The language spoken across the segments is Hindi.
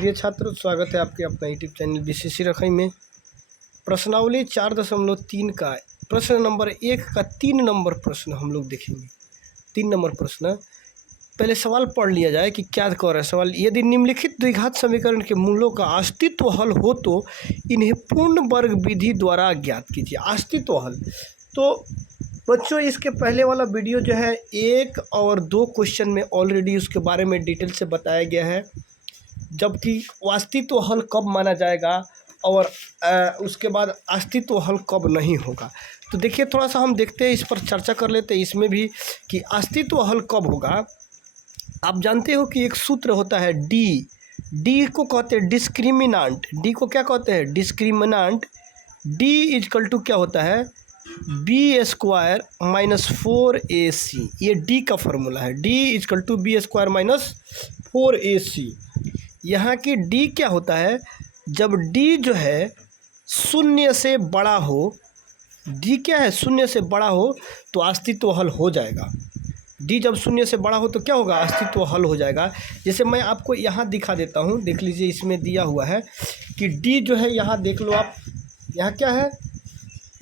प्रिय छात्र, स्वागत है आपके अपना यूट्यूब चैनल बीसीसी रखई में। प्रश्नावली 4.3 का प्रश्न नंबर 1 का 3 नंबर प्रश्न हम लोग देखेंगे। 3 नंबर प्रश्न, पहले सवाल पढ़ लिया जाए कि क्या कह रहा है सवाल। यदि निम्नलिखित द्विघात समीकरण के मूलों का अस्तित्व हल हो तो इन्हें पूर्ण वर्ग विधि द्वारा ज्ञात कीजिए। अस्तित्व हल तो बच्चों, इसके पहले वाला वीडियो जो है 1 और 2 क्वेश्चन में ऑलरेडी उसके बारे में डिटेल से बताया गया है, जबकि अस्तित्व हल कब माना जाएगा और उसके बाद अस्तित्व हल कब नहीं होगा। तो देखिए, थोड़ा सा हम देखते हैं, इस पर चर्चा कर लेते हैं इसमें भी कि अस्तित्व हल कब होगा। आप जानते हो कि एक सूत्र होता है डी को कहते हैं डिस्क्रिमिनांट। डी को क्या कहते हैं? डिस्क्रिमिनांट। डी इजकल टू क्या होता है? B square minus 4ac। ये डी का फॉर्मूला है। D equal to B square minus 4ac। यहाँ की डी क्या होता है? जब डी जो है शून्य से बड़ा हो, डी क्या है? शून्य से बड़ा हो तो अस्तित्व हल हो जाएगा। डी जब शून्य से बड़ा हो तो क्या होगा? अस्तित्व हल हो जाएगा। जैसे मैं आपको यहाँ दिखा देता हूँ, देख लीजिए, इसमें दिया हुआ है कि डी जो है, यहाँ देख लो आप, यहाँ क्या है,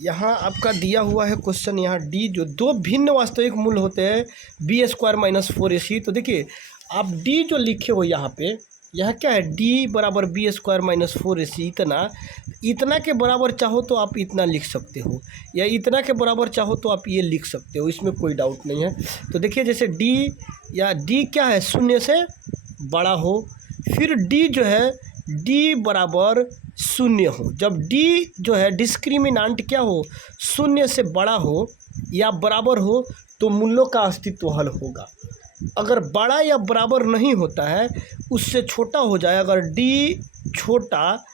यहाँ आपका दिया हुआ है क्वेश्चन, यहाँ डी जो दो भिन्न वास्तविक मूल होते हैं बी स्क्वायर माइनस 4ac। तो देखिए, आप डी जो लिखे हो यहाँ पे, यह क्या है? डी बराबर बी स्क्वायर माइनस 4ac। इतना के बराबर चाहो तो आप इतना लिख सकते हो, या इतना के बराबर चाहो तो आप ये लिख सकते हो, इसमें कोई डाउट नहीं है। तो देखिए, जैसे डी या डी क्या है? शून्य से बड़ा हो, फिर डी जो है डी बराबर शून्य हो। जब डी जो है डिस्क्रिमिनांट क्या हो? शून्य से बड़ा हो या बराबर हो तो मूलों का अस्तित्व हल होगा। अगर बड़ा या बराबर नहीं होता है, उससे छोटा हो जाए, अगर डी छोटा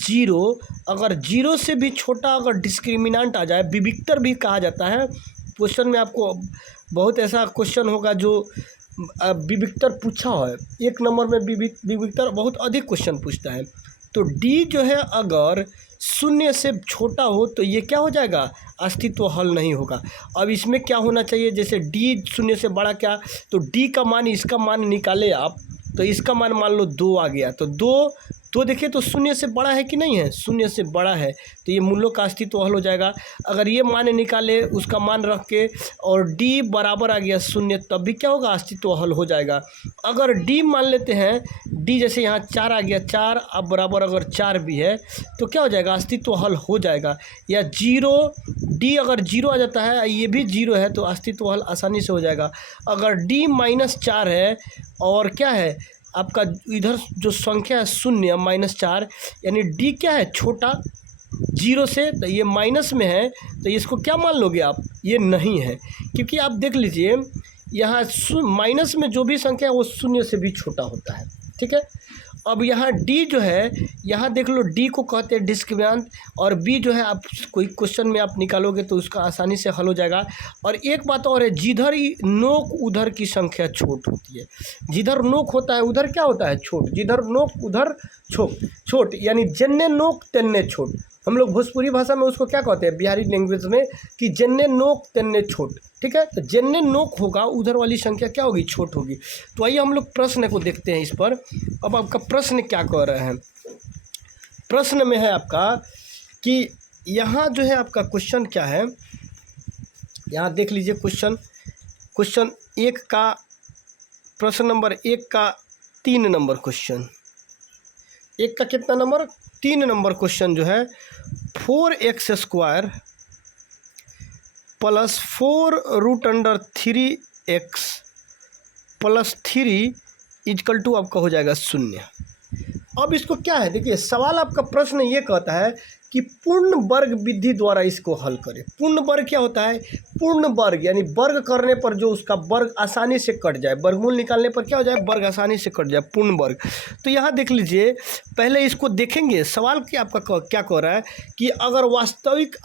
0, अगर 0 से भी छोटा अगर डिस्क्रिमिनांट आ जाए, विविक्तर भी कहा जाता है। क्वेश्चन में आपको बहुत ऐसा क्वेश्चन होगा जो विविक्तर पूछा है, 1 नंबर में विविक्तर बहुत अधिक क्वेश्चन पूछता है। तो डी जो है अगर शून्य से छोटा हो तो ये क्या हो जाएगा? अस्तित्व हल नहीं होगा। अब इसमें क्या होना चाहिए? जैसे डी शून्य से बड़ा क्या, तो डी का मान, इसका मान निकाले आप, तो इसका मान मान लो 2 आ गया, तो 2 देखिए तो शून्य से बड़ा है कि नहीं है? शून्य से बड़ा है, तो ये मूलों का अस्तित्व हल हो जाएगा। अगर ये मान निकाले, उसका मान रख के, और डी बराबर आ गया 0, तब भी क्या होगा? अस्तित्व हल हो जाएगा। अगर डी मान लेते हैं, डी जैसे यहाँ 4 आ गया, 4 अब बराबर अगर 4 भी है तो क्या हो जाएगा? अस्तित्व हल हो जाएगा। या 0, डी अगर 0 आ जाता है, ये भी 0 है, तो अस्तित्व हल आसानी से हो जाएगा। अगर डी -4 है और क्या है आपका इधर जो संख्या है 0 -4, यानी डी क्या है? छोटा 0 से, तो ये माइनस में है, तो इसको क्या मान लोगे आप? ये नहीं है, क्योंकि आप देख लीजिए यहाँ माइनस में जो भी संख्या है वो 0 से भी छोटा होता है। ठीक है। अब यहाँ डी जो है, यहाँ देख लो, डी को कहते हैं डिस्क्रिमिनांट, और बी जो है आप कोई क्वेश्चन में आप निकालोगे तो उसका आसानी से हल हो जाएगा। और एक बात और है, जिधर ही नोक उधर की संख्या छोट होती है। जिधर नोक होता है उधर क्या होता है? छोट। जिधर नोक उधर छोट, यानी जन्ने नोक तेन्ने छोट। हम लोग भोजपुरी भाषा में उसको क्या कहते हैं, बिहारी लैंग्वेज में, कि जन्ने नोक तेन्ने छोट। ठीक है। तो जन्ने नोक होगा उधर वाली संख्या क्या होगी? छोट होगी। तो आइए हम लोग प्रश्न को देखते हैं इस पर। अब आपका प्रश्न क्या कह रहे हैं? प्रश्न में है आपका कि यहाँ जो है आपका क्वेश्चन क्या है, यहाँ देख लीजिए क्वेश्चन 1 का, प्रश्न नंबर 1 का 3 नंबर क्वेश्चन। 1 का कितना नंबर? 3 नंबर क्वेश्चन जो है, 4x² plus 4√3x plus 3 is equal to आपका हो जाएगा 0। अब इसको क्या है, देखिए सवाल आपका प्रश्न ये कहता है कि पूर्ण वर्ग विधि द्वारा इसको हल करें। पूर्ण वर्ग क्या होता है? पूर्ण वर्ग यानी वर्ग करने पर जो उसका वर्ग आसानी से कट जाए, वर्गमूल निकालने पर क्या हो जाए? वर्ग आसानी से कट जाए, पूर्ण वर्ग। तो यहाँ देख लीजिए, पहले इसको देखेंगे। सवाल क्या आपका क्या कह रहा है कि अगर वास्तविक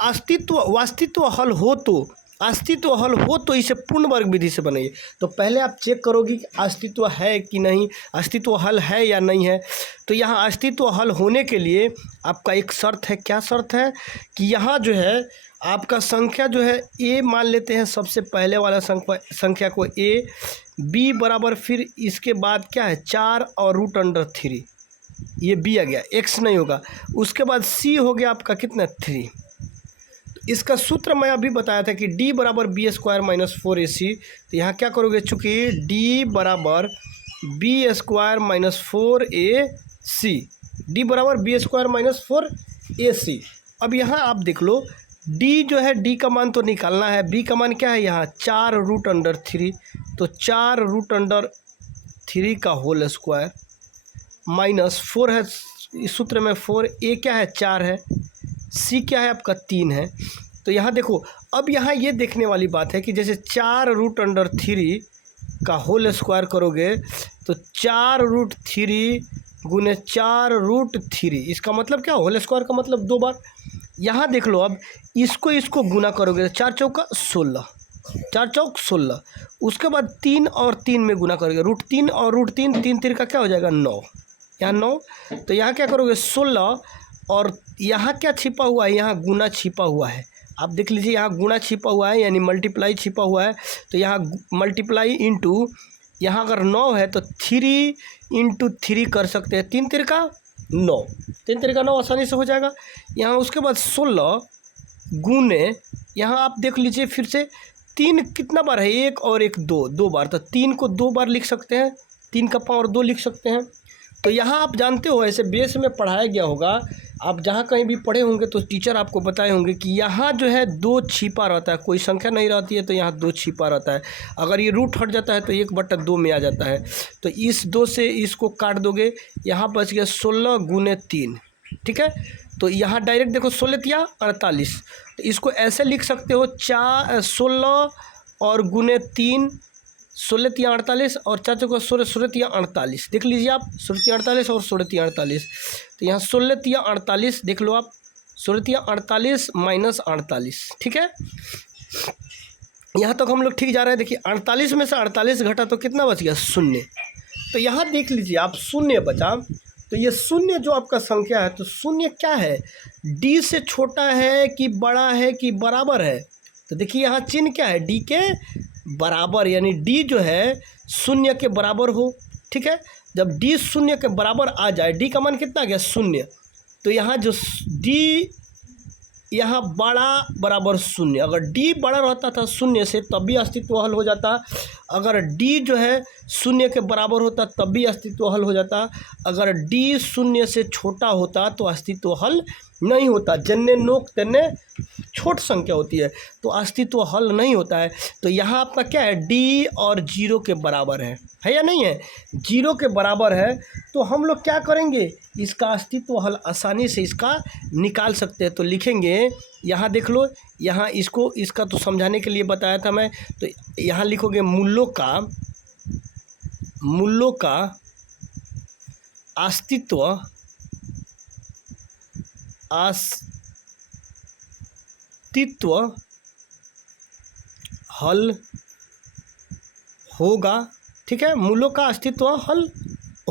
अस्तित्व हल हो तो इसे पूर्ण वर्ग विधि से बनाइए। तो पहले आप चेक करोगे कि अस्तित्व है कि नहीं, अस्तित्व हल है या नहीं है। तो यहाँ अस्तित्व हल होने के लिए आपका एक शर्त है। क्या शर्त है? कि यहाँ जो है आपका संख्या जो है ए मान लेते हैं, सबसे पहले वाला संख्या को ए, बी बराबर, फिर इसके बाद क्या है 4 और √3। ये बी आ गया, एक्स नहीं होगा। उसके बाद सी हो गया आपका कितना 3। इसका सूत्र मैं अभी बताया था कि d बराबर बी स्क्वायर माइनस 4ac। तो यहाँ क्या करोगे, चूँकि d बराबर B square minus 4ac, d बराबर बी स्क्वायर माइनस 4ac। अब यहाँ आप देख लो d जो है, d का मान तो निकालना है, b का मान क्या है यहाँ 4√3। तो 4√3 का होल स्क्वायर माइनस 4 है इस सूत्र में, 4a क्या है 4 है, c क्या है आपका 3 है। तो यहाँ देखो, अब यहाँ ये देखने वाली बात है कि जैसे 4√3 का होल स्क्वायर करोगे तो 4√3 गुने 4√3, इसका मतलब क्या, होल स्क्वायर का मतलब 2 बार। यहाँ देख लो, अब इसको गुना करोगे तो 4 चौका 16, 4 चौक 16। उसके बाद 3 और 3 में गुना करोगे, √3 और √3, 3 3 का क्या हो जाएगा 9, यहाँ 9। तो यहाँ क्या करोगे 16, और यहाँ क्या छिपा हुआ है, यहाँ गुना छिपा हुआ है। आप देख लीजिए यहाँ गुना छिपा हुआ है, यानी मल्टीप्लाई छिपा हुआ है। तो यहाँ मल्टीप्लाई इंटू, यहाँ अगर 9 है तो 3 इंटू 3 कर सकते हैं, 3 3 का 9, 3 3 का 9 आसानी से हो जाएगा यहाँ। उसके बाद 16 गुने, यहाँ आप देख लीजिए फिर से 3 कितना बार है, 1 और 1 2, 2 बार। तो 3 को 2 बार लिख सकते हैं, 3 का पावर 2 लिख सकते हैं। तो यहाँ आप जानते हो ऐसे बेस में पढ़ाया गया होगा, आप जहाँ कहीं भी पढ़े होंगे तो टीचर आपको बताए होंगे कि यहाँ जो है 2 छिपा रहता है, कोई संख्या नहीं रहती है तो यहाँ 2 छिपा रहता है। अगर ये रूट हट जाता है तो 1/2 में आ जाता है। तो इस 2 से इसको काट दोगे, यहाँ बच गया 16 गुने 3, ठीक है। तो यहाँ डायरेक्ट देखो 16 या 48, तो इसको ऐसे लिख सकते हो 16 और गुने 3, 16 या 48, और 4 चौका 16, 16 या 48, देख लीजिए आप 16 या 48 और 16 या 48। तो यहाँ 16 या 48 देख लो आप, 16 या 48 माइनस 48, ठीक है। यहाँ तक हम लोग ठीक जा रहे हैं। देखिए 48 में से 48 घटा तो कितना बच गया 0। तो यहाँ देख लीजिए आप 0 बचा, तो ये 0 जो आपका संख्या है, तो 0 क्या है, d से छोटा है कि बड़ा है कि बराबर है। तो देखिए यहाँ चिन्ह क्या है, d के बराबर, यानी d जो है 0 के बराबर हो, ठीक है। जब d 0 के बराबर आ जाए, d का मान कितना आ गया 0, तो यहाँ जो d यहाँ बड़ा बराबर 0, अगर d बड़ा रहता था 0 से तब भी अस्तित्व हल हो जाता। अगर d जो है 0 के बराबर होता तब भी अस्तित्व हल हो जाता। अगर d 0 से छोटा होता तो अस्तित्व हल नहीं होता। जन्ने नोक तन्ने छोट संख्या होती है तो अस्तित्व हल नहीं होता है। तो यहाँ आपका क्या है, d और 0 के बराबर है या नहीं है, 0 के बराबर है। तो हम लोग क्या करेंगे, इसका अस्तित्व हल आसानी से इसका निकाल सकते हैं। तो लिखेंगे, यहाँ देख लो, यहाँ इसको इसका तो समझाने के लिए बताया था मैं। तो यहाँ लिखोगे मूलों का अस्तित्व हल होगा, ठीक है। मूलों का अस्तित्व हल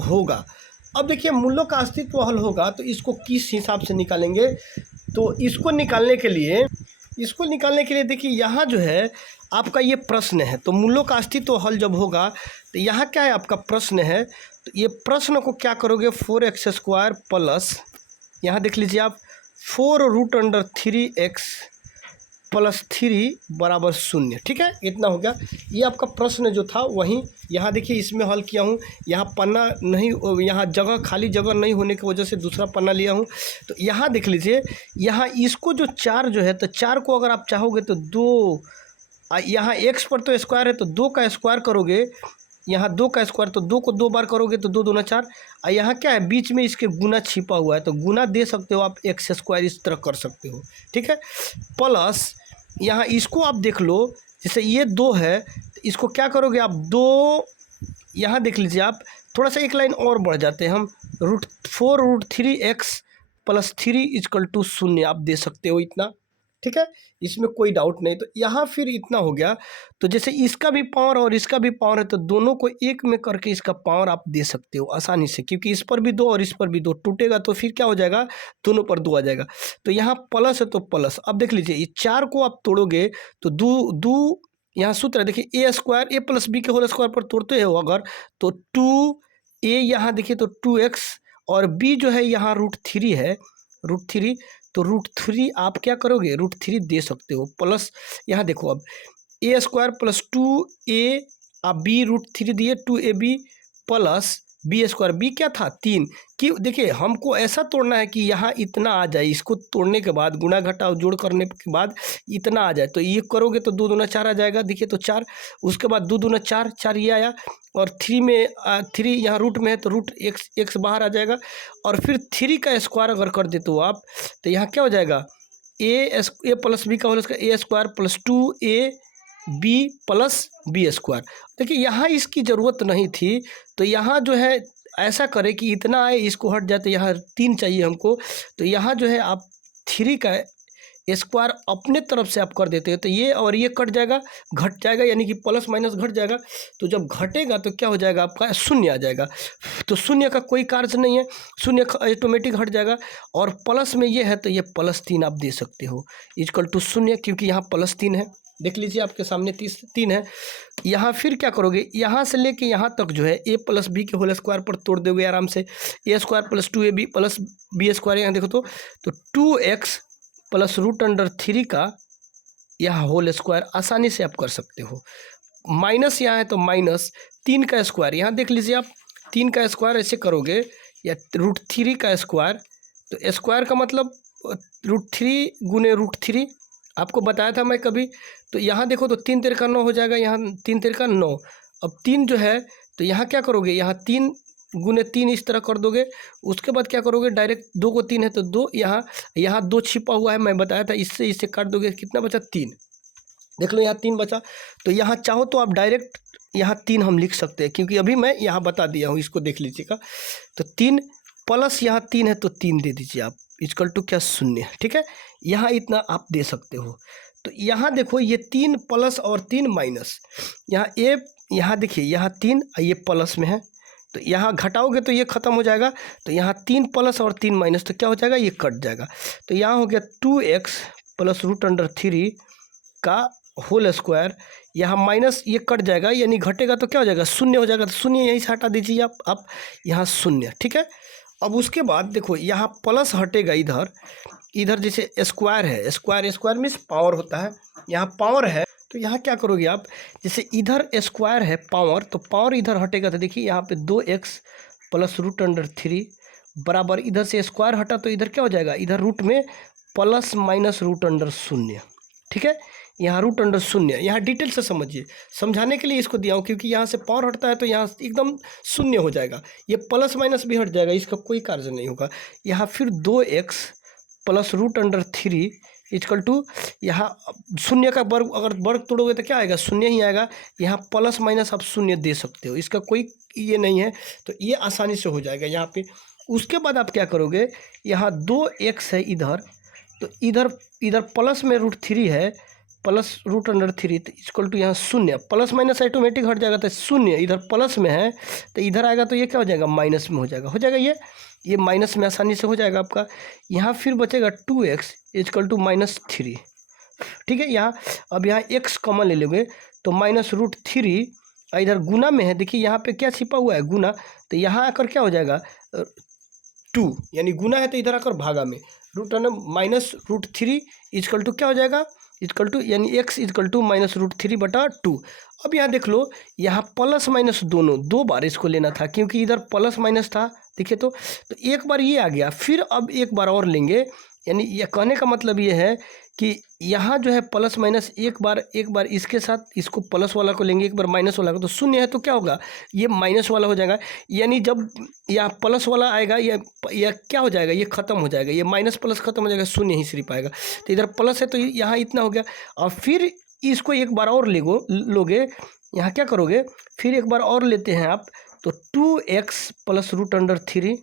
होगा। अब देखिए मूलों का अस्तित्व हल होगा तो इसको किस हिसाब से निकालेंगे। तो इसको निकालने के लिए देखिए यहाँ जो है आपका ये प्रश्न है। तो मूलों का अस्तित्व हल जब होगा तो यहाँ क्या है आपका प्रश्न है। तो ये प्रश्न को क्या करोगे, 4x² प्लस, यहाँ देख लीजिए आप 4√3x प्लस 3 बराबर 0, ठीक है। इतना हो गया। ये आपका प्रश्न जो था वहीं, यहाँ देखिए इसमें हल किया हूँ। यहाँ पन्ना नहीं, यहाँ जगह खाली जगह नहीं होने की वजह से दूसरा पन्ना लिया हूँ। तो यहाँ देख लीजिए, यहाँ इसको जो 4 जो है, तो 4 को अगर आप चाहोगे तो 2, यहाँ x पर तो स्क्वायर है तो 2 का स्क्वायर करोगे, यहाँ 2 का स्क्वायर, तो 2 को 2 बार करोगे तो 2 दूना 4। और यहाँ क्या है, बीच में इसके गुना छिपा हुआ है तो गुना दे सकते हो आप, x² इस तरह कर सकते हो, ठीक है। प्लस यहाँ इसको आप देख लो, जैसे ये 2 है तो इसको क्या करोगे आप 2, यहाँ देख लीजिए आप, थोड़ा सा एक लाइन और बढ़ जाते हैं हम, √4√3x प्लस 3 = 0 आप दे सकते हो इतना, ठीक है। इसमें कोई डाउट नहीं। तो यहाँ फिर इतना हो गया। तो जैसे इसका भी पावर और इसका भी पावर है तो दोनों को एक में करके इसका पावर आप दे सकते हो आसानी से, क्योंकि इस पर भी 2 और इस पर भी 2 टूटेगा तो फिर क्या हो जाएगा, दोनों पर 2 आ जाएगा। तो यहाँ प्लस है तो प्लस। अब देख लीजिए ये 4 को आप तोड़ोगे तो 2 यहाँ सूत्र है, देखिए a² a + b के होल स्क्वायर पर तोड़ते हो अगर, तो 2a, यहाँ देखिए तो 2x और b जो है यहाँ √3 है, √3, तो √3 आप क्या करोगे, √3 दे सकते हो प्लस, यहाँ देखो अब a² + 2a, आप b √3 दिए 2ab प्लस b², b क्या था 3, कि देखिए हमको ऐसा तोड़ना है कि यहाँ इतना आ जाए, इसको तोड़ने के बाद गुणा घटाव जोड़ करने के बाद इतना आ जाए, तो ये करोगे तो 2 दूना 4 आ जाएगा, देखिए तो 4, उसके बाद 2 दूना 4, 4 ये आया, और 3 में 3 यहाँ रूट में है तो रूट x बाहर आ जाएगा, और फिर 3 का स्क्वायर अगर कर देते हो आप तो यहाँ क्या हो जाएगा, a + b का whole square a² + 2ab + b²। देखिए यहाँ इसकी ज़रूरत नहीं थी, तो यहाँ जो है ऐसा करें कि इतना आए, इसको हट जाते, यहाँ 3 चाहिए हमको, तो यहाँ जो है आप 3 का स्क्वायर अपने तरफ से आप कर देते हैं, तो ये और ये कट जाएगा, घट जाएगा, यानी कि प्लस माइनस घट जाएगा, तो जब घटेगा तो क्या हो जाएगा आपका, शून्य आ जाएगा, तो शून्य का कोई कार्य नहीं है, शून्य ऑटोमेटिक हट जाएगा, और प्लस में ये है तो ये +3 आप दे सकते हो = 0, क्योंकि यहाँ +3 है, देख लीजिए आपके सामने 3 है। यहाँ फिर क्या करोगे, यहाँ से लेके यहाँ तक जो है a + b के होल स्क्वायर पर तोड़ दोगे आराम से, a² + 2ab + b², यहाँ देखो तो 2x + √3 का यह होल स्क्वायर आसानी से आप कर सकते हो, माइनस यहाँ है तो -3 का स्क्वायर, यहाँ देख लीजिए आप 3 का स्क्वायर ऐसे करोगे, या √3 का स्क्वायर, तो स्क्वायर का मतलब √3 गुने √3, आपको बताया था मैं कभी, तो यहाँ देखो तो 3 × 9 हो जाएगा, यहाँ 3 × 9, अब 3 जो है तो यहाँ क्या करोगे, यहाँ 3 गुने 3 इस तरह कर दोगे, उसके बाद क्या करोगे, डायरेक्ट 2 को 3 है तो 2, यहाँ 2 छिपा हुआ है, मैं बताया था, इससे काट दोगे, कितना बचा 3, देख लो यहाँ 3 बचा, तो यहाँ चाहो तो आप डायरेक्ट यहाँ 3 हम लिख सकते हैं, क्योंकि अभी मैं यहाँ बता दिया हूँ, इसको देख लीजिएगा, तो 3 प्लस यहाँ 3 है तो 3 दे दीजिए आप, = क्या 0, ठीक है, यहाँ इतना आप दे सकते हो। तो यहाँ देखो ये 3 प्लस और 3 माइनस, यहाँ देखिए यहाँ 3 ये प्लस में है, तो यहाँ घटाओगे तो ये खत्म हो जाएगा, तो यहाँ 3 प्लस और 3 माइनस, तो क्या हो जाएगा, ये कट जाएगा, तो यहाँ हो गया 2x + √3 का होल स्क्वायर, यहाँ माइनस ये कट जाएगा, यानी घटेगा तो क्या हो जाएगा, 0 हो जाएगा, तो 0 यहीं से हटा दीजिए आप यहाँ 0, ठीक है। अब उसके बाद देखो यहाँ प्लस हटेगा, इधर जैसे स्क्वायर है, स्क्वायर मीन्स पावर होता है, यहाँ पावर है, तो यहाँ क्या करोगे आप, जैसे इधर स्क्वायर है पावर, तो पावर इधर हटेगा, तो देखिए यहाँ पे 2x + √3 बराबर, इधर से स्क्वायर हटा तो इधर क्या हो जाएगा, इधर रूट में ± √0, ठीक है, यहाँ √0, यहाँ डिटेल से समझिए, समझाने के लिए इसको दिया हूँ, क्योंकि यहाँ से पावर हटता है तो यहाँ एकदम 0 हो जाएगा, ये प्लस माइनस भी हट जाएगा, इसका कोई कार्य नहीं होगा। यहाँ फिर 2x + √3 = यहाँ 0 का वर्ग, अगर वर्ग तोड़ोगे तो क्या आएगा, 0 ही आएगा, यहाँ प्लस माइनस आप 0 दे सकते हो, इसका कोई ये नहीं है, तो ये आसानी से हो जाएगा यहाँ पे। उसके बाद आप क्या करोगे, यहाँ 2x है इधर, तो इधर प्लस में √3 है, प्लस √3 तो यहाँ 0, प्लस माइनस ऑटोमेटिक हट जाएगा, तो 0 इधर प्लस में है तो इधर आएगा तो ये क्या हो जाएगा, माइनस में हो जाएगा, ये माइनस में आसानी से हो जाएगा आपका। यहाँ फिर बचेगा 2x = -3, ठीक है, अब यहाँ x कॉमन ले लोगे तो -√3, इधर गुना में है, देखिए यहाँ पे क्या छिपा हुआ है, गुना, तो यहाँ आकर क्या हो जाएगा 2, यानी गुना है तो इधर आकर भागा में -√3 = क्या हो जाएगा, यानी x = -√3/2। अब यहाँ देख लो, यहाँ प्लस माइनस दोनों 2 बार इसको लेना था, क्योंकि इधर प्लस माइनस था, देखिए तो एक बार ये आ गया, फिर अब एक बार और लेंगे, यानी ये कहने का मतलब ये है कि यहाँ जो है प्लस माइनस एक बार इसके साथ इसको प्लस वाला को लेंगे, एक बार माइनस वाला को, तो 0 है तो क्या होगा, ये माइनस वाला हो जाएगा, यानी जब यहाँ प्लस वाला आएगा यह क्या हो जाएगा, ये खत्म हो जाएगा, ये माइनस प्लस खत्म हो जाएगा, 0 ही सिर्फ आएगा, तो इधर प्लस है तो यहाँ इतना हो गया। और फिर इसको एक बार और लोगे, यहाँ क्या करोगे, फिर एक बार और लेते हैं आप, तो 2x + √3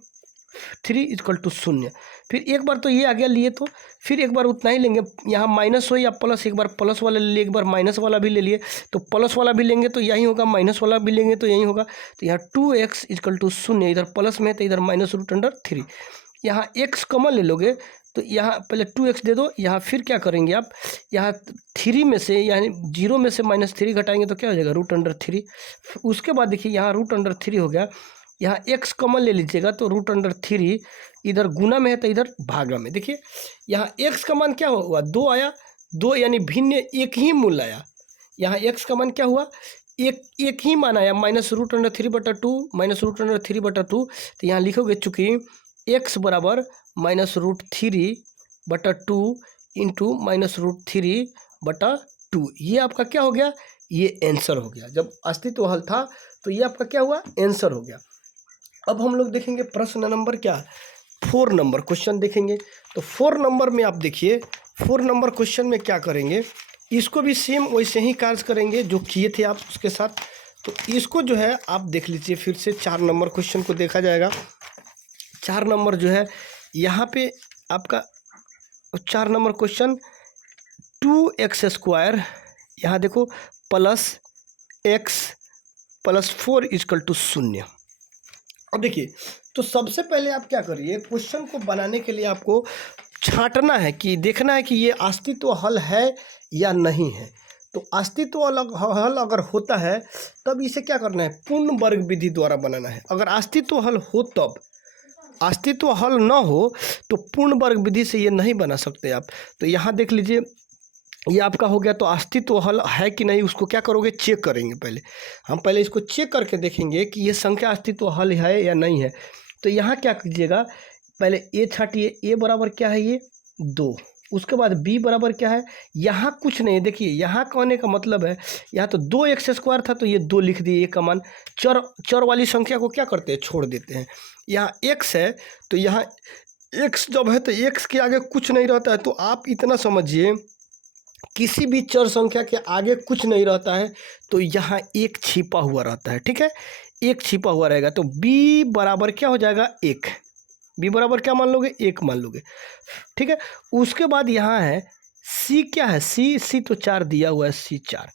= 0, फिर एक बार तो ये आ गया लिए, तो फिर एक बार उतना ही लेंगे, यहाँ माइनस हो या प्लस, एक बार प्लस वाला ले लिए, एक बार माइनस वाला भी ले लिए, तो प्लस वाला भी लेंगे तो यही होगा, माइनस वाला भी लेंगे तो यही होगा, तो यहाँ 2x = 0, इधर प्लस में है तो इधर -√3, यहाँ x कॉमन ले लोगे तो यहाँ पहले 2x दे दो, यहाँ फिर क्या करेंगे आप, यहाँ 3 में से, यानी 0 में से -3 घटाएंगे तो क्या हो जाएगा, √3, उसके बाद देखिए यहाँ √3 हो गया, यहाँ x कॉमन ले लीजिएगा तो √3 इधर गुना में है तो इधर भागा में। देखिए यहाँ x का मान क्या हुआ, 2 आया, 2 यानी भिन्न एक ही मूल आया। यहाँ x का मान क्या हुआ, एक ही मान आया, -√3/2 -√3/2। तो यहाँ लिखोगे चूँकि x बराबर -√3/2 इंटू -√3/2, ये आपका क्या हो गया, ये आंसर हो गया। जब अस्तित्व हल था तो ये आपका क्या हुआ, आंसर हो गया। अब हम लोग देखेंगे प्रश्न नंबर क्या, 4 नंबर क्वेश्चन देखेंगे। तो 4 नंबर में आप देखिए, 4 नंबर क्वेश्चन में क्या करेंगे, इसको भी सेम वैसे ही कार्य करेंगे जो किए थे आप उसके साथ। तो इसको जो है आप देख लीजिए फिर से, 4 नंबर क्वेश्चन को देखा जाएगा। 4 नंबर जो है यहाँ पे आपका 4 नंबर क्वेश्चन 2x², यहाँ देखो +x + 4 = 0। अब देखिए, तो सबसे पहले आप क्या करिए, क्वेश्चन को बनाने के लिए आपको छांटना है कि देखना है कि ये अस्तित्व हल है या नहीं है। तो अस्तित्व हल अगर होता है तब इसे क्या करना है, पूर्ण वर्ग विधि द्वारा बनाना है। अगर अस्तित्व हल हो तब, अस्तित्व हल न हो तो पूर्ण वर्ग विधि से ये नहीं बना सकते आप। तो यहाँ देख लीजिए, ये आपका हो गया। तो अस्तित्व हल है कि नहीं उसको क्या करोगे, चेक करेंगे। पहले हम पहले इसको चेक करके देखेंगे कि ये संख्या अस्तित्व हल है या नहीं है। तो यहाँ क्या कीजिएगा, पहले ए छाटिए, ए बराबर क्या है, ये 2। उसके बाद बी बराबर क्या है, यहाँ कुछ नहीं। देखिए यहाँ कहने का मतलब है, यहाँ तो 2x² था तो ये 2 लिख दिए, ए का मान। चर वाली संख्या को क्या करते हैं, छोड़ देते हैं। यहाँ x है तो यहाँ x जब है तो x के आगे कुछ नहीं रहता है। तो आप इतना समझिए, किसी भी चर संख्या के आगे कुछ नहीं रहता है तो यहाँ एक छिपा हुआ रहता है। ठीक है, एक छिपा हुआ रहेगा। तो b बराबर क्या हो जाएगा, 1। b बराबर क्या मान लोगे, 1 मान लोगे। ठीक है, उसके बाद यहाँ है c, क्या है c तो 4 दिया हुआ है, c 4।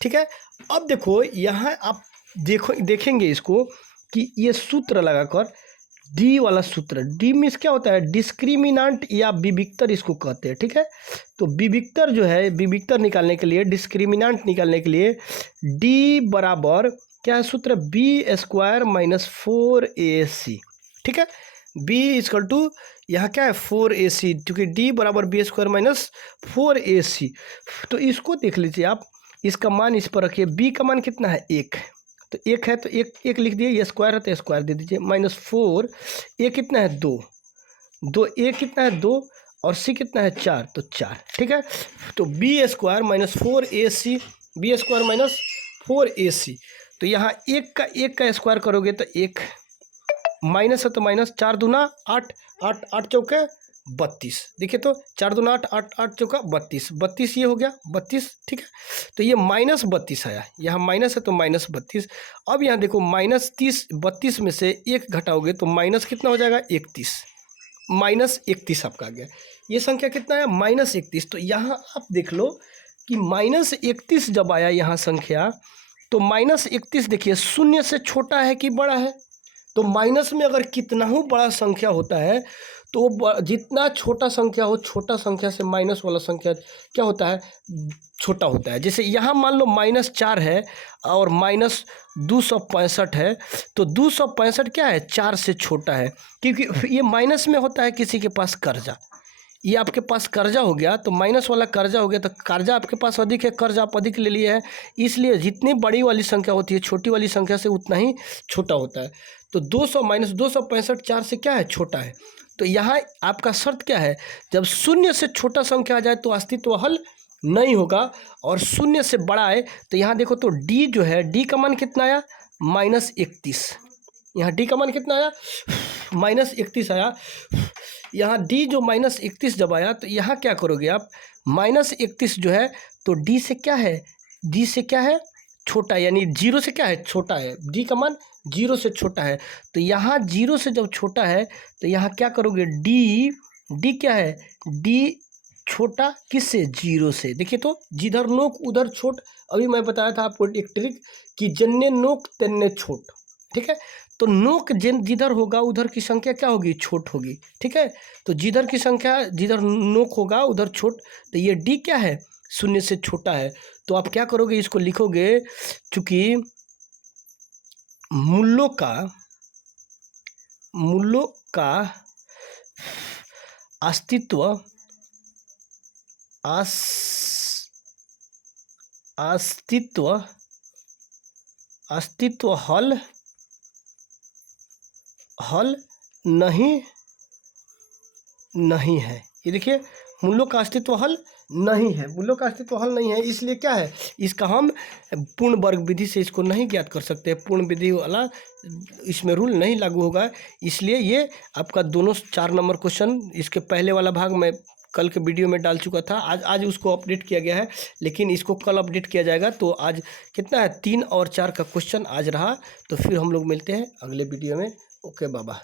ठीक है, अब देखो यहाँ आप देखेंगे इसको कि ये सूत्र लगाकर, डी वाला सूत्र, डी मीन्स क्या होता है, डिस्क्रिमिनांट या विविक्तर इसको कहते हैं। ठीक है, तो विविक्तर जो है, विविक्तर निकालने के लिए, डिस्क्रिमिनांट निकालने के लिए डी बराबर क्या है सूत्र, b² - 4ac। ठीक है, b = यहाँ क्या है 4ac, क्योंकि d बराबर b² - 4ac। तो इसको देख लीजिए आप, इसका मान इस पर रखिए। b का मान कितना है, 1। तो 1 है तो 1 लिख दिए, ये स्क्वायर है तो स्क्वायर दे दीजिए, -4, ए कितना है 2, ए कितना है 2 और c कितना है 4, तो 4। ठीक है, तो b² - 4ac, b² - 4ac। तो यहाँ 1 का स्क्वायर करोगे तो 1, माइनस है तो माइनस, 4 दूना 8, 8 चौके 32। देखिए तो 4 दूना 8, 8 चौका 32, 32 ये हो गया 32। ठीक है, तो ये -32 आया, यहाँ माइनस है तो -32। अब यहाँ देखो -32 में से 1 घटाओगे तो माइनस कितना हो जाएगा, 31, -31 आपका आ गया। ये संख्या कितना है, -31। तो यहाँ आप देख लो कि -31 जब आया यहाँ संख्या, तो -31 देखिए शून्य से छोटा है कि बड़ा है। तो माइनस में अगर कितना ही बड़ा संख्या होता है तो जितना छोटा संख्या हो, छोटा संख्या से माइनस वाला संख्या क्या होता है, छोटा होता है। जैसे यहाँ मान लो -4 है और -265 है, तो 265 क्या है, 4 से छोटा है, क्योंकि ये माइनस में होता है किसी के पास कर्जा। ये आपके पास कर्जा हो गया तो माइनस वाला कर्जा हो गया, तो कर्जा आपके पास अधिक है, कर्जा आप अधिक ले लिए है, इसलिए जितनी बड़ी वाली संख्या होती है छोटी वाली संख्या से उतना ही छोटा होता है। तो 200 - 265 4 से क्या है, छोटा है। तो यहाँ आपका शर्त क्या है, जब शून्य से छोटा संख्या आ जाए तो अस्तित्व हल नहीं होगा, और शून्य से बड़ा है। तो यहाँ देखो तो डी जो है, डी का मान कितना आया, -31। यहाँ डी का मान कितना आया, -31 आया। यहाँ डी जो -31 जब आया तो यहाँ क्या करोगे आप, -31 जो है तो डी से क्या है, डी से क्या है, छोटा, यानी 0 से क्या है, छोटा है। डी का मान 0 से छोटा है, तो यहाँ 0 से जब छोटा है तो यहाँ क्या करोगे, डी क्या है, डी छोटा किससे, 0 से। देखिए तो जिधर नोक उधर छोट, अभी मैं बताया था आपको एक ट्रिक कि जन्ने नोक तन्ने छोट। ठीक है, तो नोक जिधर होगा उधर की संख्या क्या होगी, छोट होगी। ठीक है, तो जिधर की संख्या, जिधर नोक होगा उधर छोट। तो ये डी क्या है, शून्य से छोटा है। तो आप क्या करोगे, इसको लिखोगे, चूंकि मूलों का मूल्यों का अस्तित्व अस्तित्व हल नहीं है। ये देखिए, मूल्यों का अस्तित्व हल नहीं है, मूल्यों का अस्तित्व हल नहीं है, इसलिए क्या है, इसका हम पूर्ण वर्ग विधि से इसको नहीं ज्ञात कर सकते, पूर्ण विधि वाला इसमें रूल नहीं लागू होगा। इसलिए ये आपका दोनों 4 नंबर क्वेश्चन, इसके पहले वाला भाग मैं कल के वीडियो में डाल चुका था, आज उसको अपडेट किया गया है, लेकिन इसको कल अपडेट किया जाएगा। तो आज कितना है, 3 और 4 का क्वेश्चन आज रहा। तो फिर हम लोग मिलते हैं अगले वीडियो में। ओके बाबा।